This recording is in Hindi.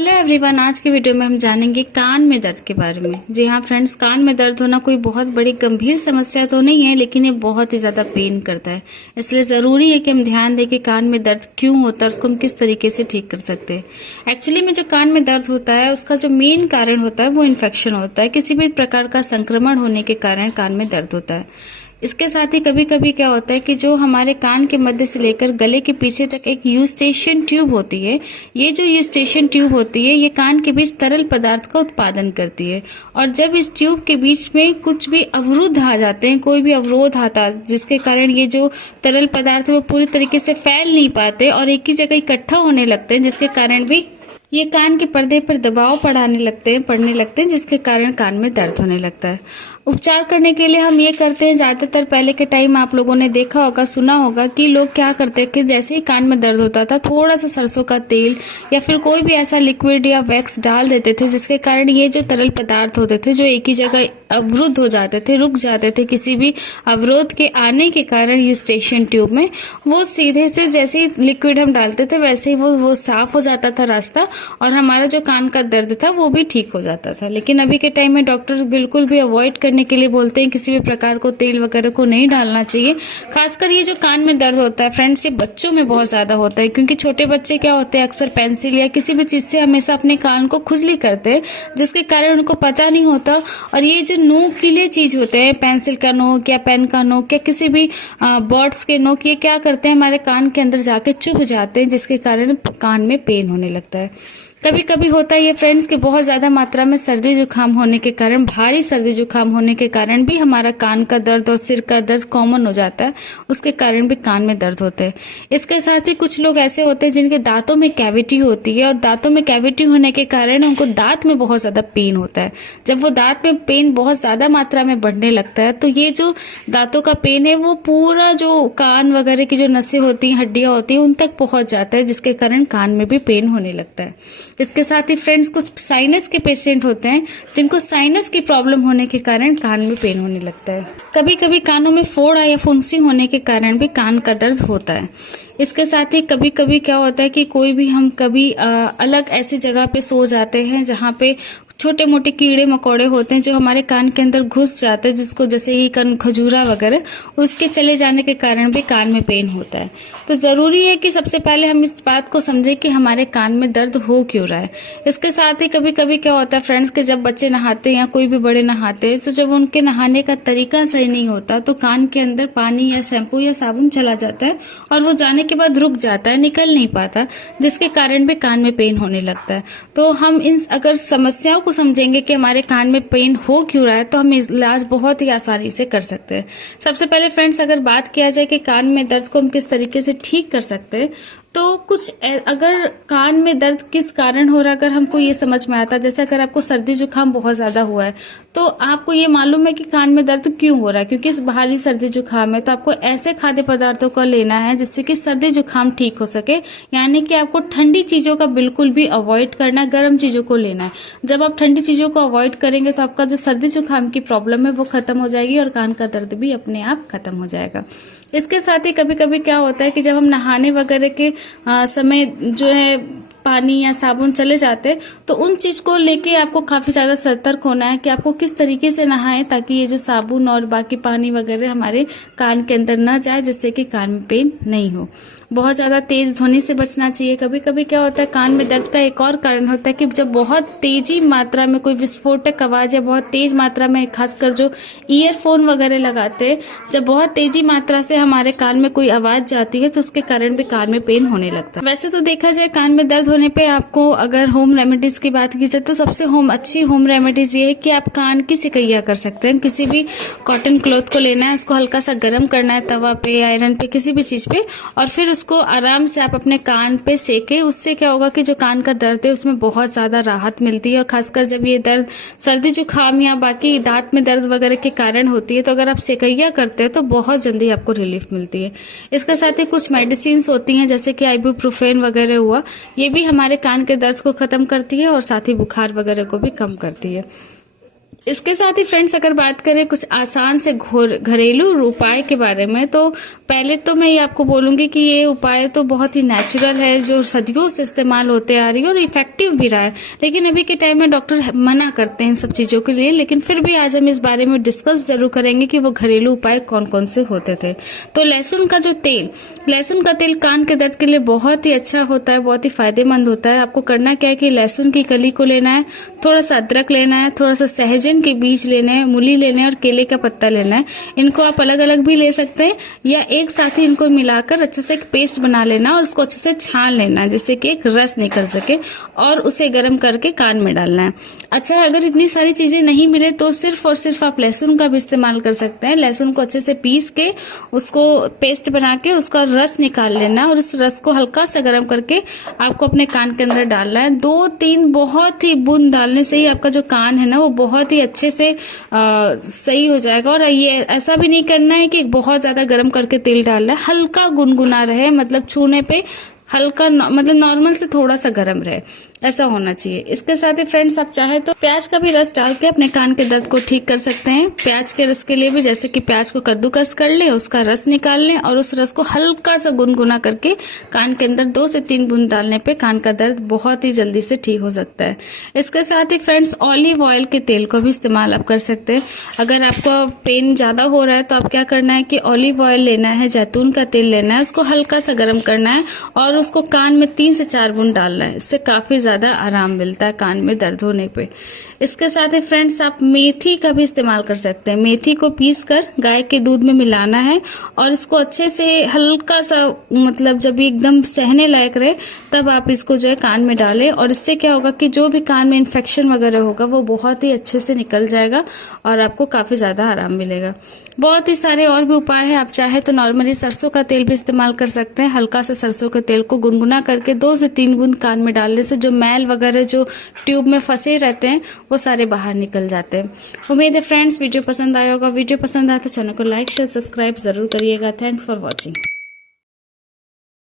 हेलो एवरीवन, आज की वीडियो में हम जानेंगे कान में दर्द के बारे में। जी हाँ फ्रेंड्स, कान में दर्द होना कोई बहुत बड़ी गंभीर समस्या तो नहीं है, लेकिन ये बहुत ही ज़्यादा पेन करता है। इसलिए ज़रूरी है कि हम ध्यान दें कि कान में दर्द क्यों होता है, उसको हम किस तरीके से ठीक कर सकते हैं। एक्चुअली में जो कान में दर्द होता है उसका जो मेन कारण होता है वो इन्फेक्शन होता है। किसी भी प्रकार का संक्रमण होने के कारण कान में दर्द होता है। इसके साथ ही कभी कभी क्या होता है कि जो हमारे कान के मध्य से लेकर गले के पीछे तक एक यूस्टेशियन ट्यूब होती है। ये जो यूस्टेशियन ट्यूब होती है ये कान के बीच तरल पदार्थ का उत्पादन करती है। और जब इस ट्यूब के बीच में कुछ भी अवरुद्ध आ जाते हैं, कोई भी अवरोध आता है जिसके कारण ये जो तरल पदार्थ है वो पूरी तरीके से फैल नहीं पाते और एक ही जगह इकट्ठा होने लगते हैं, जिसके कारण भी ये कान के पर्दे पर दबाव पड़ने लगते हैं जिसके कारण कान में दर्द होने लगता है। उपचार करने के लिए हम ये करते हैं, ज्यादातर पहले के टाइम आप लोगों ने देखा होगा, सुना होगा कि लोग क्या करते हैं कि जैसे ही कान में दर्द होता था थोड़ा सा सरसों का तेल या फिर कोई भी ऐसा लिक्विड या वैक्स डाल देते थे, जिसके कारण ये जो तरल पदार्थ होते थे जो एक ही जगह अवरुद्ध हो जाते थे, रुक जाते थे किसी भी अवरोध के आने के कारण यूस्टेशियन ट्यूब में, वो सीधे से जैसे ही लिक्विड हम डालते थे वैसे ही वो साफ हो जाता था रास्ता और हमारा जो कान का दर्द था वो भी ठीक हो जाता था। लेकिन अभी के टाइम में डॉक्टर बिल्कुल भी अवॉइड करने के लिए बोलते हैं, किसी भी प्रकार को तेल वगैरह को नहीं डालना चाहिए। खासकर ये जो कान में दर्द होता है फ्रेंड्स, ये बच्चों में बहुत ज्यादा होता है, क्योंकि छोटे बच्चे क्या होते हैं अक्सर पेंसिल या किसी भी चीज से हमेशा अपने कान को खुजली करते हैं, जिसके कारण उनको पता नहीं होता। और ये जो नोक के लिए चीज होते हैं, पेंसिल का नोक या पेन का नोक या किसी भी बॉर्ड्स के नोक, ये क्या करते हैं हमारे कान के अंदर जाके चुभ जाते हैं, जिसके कारण कान में पेन होने लगता है। कभी कभी होता है ये फ्रेंड्स कि बहुत ज्यादा मात्रा में सर्दी जुकाम होने के कारण, भारी सर्दी जुकाम होने के कारण भी हमारा कान का दर्द और सिर का दर्द कॉमन हो जाता है, उसके कारण भी कान में दर्द होते हैं। इसके साथ ही कुछ लोग ऐसे होते हैं जिनके दांतों में कैविटी होती है और दांतों में कैविटी होने के कारण उनको दांत में बहुत ज्यादा पेन होता है। जब वो दांत में पेन बहुत ज्यादा मात्रा में बढ़ने लगता है तो ये जो दांतों का पेन है वो पूरा जो कान वगैरह की जो नसें होती हैं, हड्डियां होती हैं, उन तक पहुंच जाता है, जिसके कारण कान में भी पेन होने लगता है। इसके साथ ही फ्रेंड्स कुछ साइनस के पेशेंट होते हैं जिनको साइनस की प्रॉब्लम होने के कारण कान में पेन होने लगता है। कभी कभी कानों में फोड़ा या फुंसी होने के कारण भी कान का दर्द होता है। इसके साथ ही कभी कभी क्या होता है कि कोई भी हम कभी अलग ऐसी जगह पे सो जाते हैं जहाँ पे छोटे मोटे कीड़े मकोड़े होते हैं जो हमारे कान के अंदर घुस जाते हैं, जिसको जैसे ही कान खजूरा वगैरह, उसके चले जाने के कारण भी कान में पेन होता है। तो जरूरी है कि सबसे पहले हम इस बात को समझें कि हमारे कान में दर्द हो क्यों रहा है। इसके साथ ही कभी कभी क्या होता है फ्रेंड्स कि जब बच्चे नहाते हैं या कोई भी बड़े नहाते हैं तो जब उनके नहाने का तरीका सही नहीं होता तो कान के अंदर पानी या शैम्पू या साबुन चला जाता है और वो जाने के बाद रुक जाता है, निकल नहीं पाता, जिसके कारण भी कान में पेन होने लगता है। तो हम इन अगर समस्याओं समझेंगे कि हमारे कान में पेन हो क्यों रहा है तो हम इलाज बहुत ही आसानी से कर सकते हैं। सबसे पहले फ्रेंड्स अगर बात किया जाए कि कान में दर्द को हम किस तरीके से ठीक कर सकते हैं, तो कुछ अगर कान में दर्द किस कारण हो रहा है अगर हमको ये समझ में आता है, जैसे अगर आपको सर्दी जुकाम बहुत ज्यादा हुआ है तो आपको ये मालूम है कि कान में दर्द क्यों हो रहा है, क्योंकि इस भारी सर्दी जुकाम है, तो आपको ऐसे खाद्य पदार्थों को लेना है जिससे कि सर्दी जुकाम ठीक हो सके। यानी कि आपको ठंडी चीजों का बिल्कुल भी अवॉइड करना है, गर्म चीजों को लेना है। जब आप ठंडी चीजों को अवॉइड करेंगे तो आपका जो सर्दी जुकाम की प्रॉब्लम है वो खत्म हो जाएगी और कान का दर्द भी अपने आप खत्म हो जाएगा। इसके साथ ही कभी कभी क्या होता है कि जब हम नहाने वगैरह के समय जो है पानी या साबुन चले जाते तो उन चीज को लेके आपको काफी ज्यादा सतर्क होना है कि आपको किस तरीके से नहाएं ताकि ये जो साबुन और बाकी पानी वगैरह हमारे कान के अंदर ना जाए, जिससे कि कान में पेन नहीं हो। बहुत ज्यादा तेज ध्वनि से बचना चाहिए। कभी कभी क्या होता है कान में दर्द का एक और कारण होता है कि जब बहुत तेजी मात्रा में कोई विस्फोटक आवाज या बहुत तेज मात्रा में, खासकर जो ईयरफोन वगैरह लगाते हैं, जब बहुत तेजी मात्रा से हमारे कान में कोई आवाज जाती है तो उसके कारण भी कान में पेन होने लगता है। वैसे तो देखा जाए कान में दर्द होने पे आपको अगर होम रेमेडीज की बात की जाए तो सबसे अच्छी होम रेमेडीज ये है कि आप कान की सिकैया कर सकते हैं। किसी भी कॉटन क्लॉथ को लेना है, उसको हल्का सा गर्म करना है तवा पे, आयरन पे, किसी भी चीज पे, और फिर उसको आराम से आप अपने कान पे सेके। उससे क्या होगा कि जो कान का दर्द है उसमें बहुत ज्यादा राहत मिलती है। और खासकर जब ये दर्द सर्दी जुकाम या बाकी दांत में दर्द वगैरह के कारण होती है तो अगर आप सिकैया करते हैं तो बहुत जल्दी आपको रिलीफ मिलती है। इसके साथ ही कुछ मेडिसिन होती हैं जैसे कि आइबुप्रोफेन वगैरह हुआ, ये भी हमारे कान के दर्द को खत्म करती है और साथ ही बुखार वगैरह को भी कम करती है। इसके साथ ही फ्रेंड्स अगर बात करें कुछ आसान से घरेलू उपाय के बारे में, तो पहले तो मैं ये आपको बोलूंगी कि ये उपाय तो बहुत ही नेचुरल है, जो सदियों से इस्तेमाल होते आ रही है और इफेक्टिव भी रहा है। लेकिन अभी के टाइम में डॉक्टर मना करते हैं इन सब चीजों के लिए, लेकिन फिर भी आज हम इस बारे में डिस्कस जरूर करेंगे कि वो घरेलू उपाय कौन कौन से होते थे। तो लहसुन का जो तेल, लहसुन का तेल कान के दर्द के लिए बहुत ही अच्छा होता है, बहुत ही फायदेमंद होता है। आपको करना क्या है कि लहसुन की कली को लेना है, थोड़ा सा अदरक लेना है, थोड़ा सा सहजन के बीज लेने हैं, मूली लेने हैं और केले का पत्ता लेना है। इनको आप अलग अलग भी ले सकते हैं या एक साथ ही इनको मिलाकर अच्छे से एक पेस्ट बना लेना और उसको अच्छे से छान लेना जिससे कि एक रस निकल सके और उसे गर्म करके कान में डालना है। अच्छा, अगर इतनी सारी चीजें नहीं मिले तो सिर्फ और सिर्फ आप लहसुन का भी इस्तेमाल कर सकते हैं। लहसुन को अच्छे से पीस के उसको पेस्ट बना के उसका रस निकाल लेना और उस रस को हल्का सा गर्म करके आपको अपने कान के अंदर डालना है। 2-3 बहुत ही बूंद डालने से ही आपका जो कान है ना वो बहुत ही अच्छे से सही हो जाएगा। और ये ऐसा भी नहीं करना है कि बहुत ज्यादा गर्म करके तेल डालना है, हल्का गुनगुना रहे, मतलब छूने पे हल्का मतलब नॉर्मल से थोड़ा सा गर्म रहे, ऐसा होना चाहिए। इसके साथ ही फ्रेंड्स आप चाहे तो प्याज का भी रस डाल के अपने कान के दर्द को ठीक कर सकते हैं। प्याज के रस के लिए भी जैसे कि प्याज को कद्दूकस कर लें, उसका रस निकाल लें और उस रस को हल्का सा गुनगुना करके कान के अंदर 2 से 3 बूंद डालने पे कान का दर्द बहुत ही जल्दी से ठीक हो सकता है। इसके साथ ही फ्रेंड्स ऑलिव ऑयल के तेल को भी इस्तेमाल आप कर सकते हैं। अगर आपको पेन ज्यादा हो रहा है तो आप क्या करना है कि ऑलिव ऑयल लेना है, जैतून का तेल लेना है, उसको हल्का सा गर्म करना है और उसको कान में 3 से 4 बूंद डालना है। इससे काफी ज्यादा आराम मिलता है कान में दर्द होने पे। इसके साथ ही फ्रेंड्स आप मेथी का भी इस्तेमाल कर सकते हैं। मेथी को पीसकर गाय के दूध में मिलाना है और इसको अच्छे से हल्का सा मतलब जब एकदम सहने लायक रहे तब आप इसको जो है कान में डालें और इससे क्या होगा कि जो भी कान में इन्फेक्शन वगैरह होगा वो बहुत ही अच्छे से निकल जाएगा और आपको काफी ज्यादा आराम मिलेगा। बहुत ही सारे और भी उपाय हैं। आप चाहे तो नॉर्मली सरसों का तेल भी इस्तेमाल कर सकते हैं। हल्का सा सरसों के तेल को गुनगुना करके 2 से 3 बूंद कान में डालने से जो मैल वगैरह जो ट्यूब में फंसे रहते हैं वो सारे बाहर निकल जाते हैं। उम्मीद है फ्रेंड्स वीडियो पसंद आया होगा। वीडियो पसंद आया तो चैनल को लाइक शेयर सब्सक्राइब जरूर करिएगा। Thanks for watching.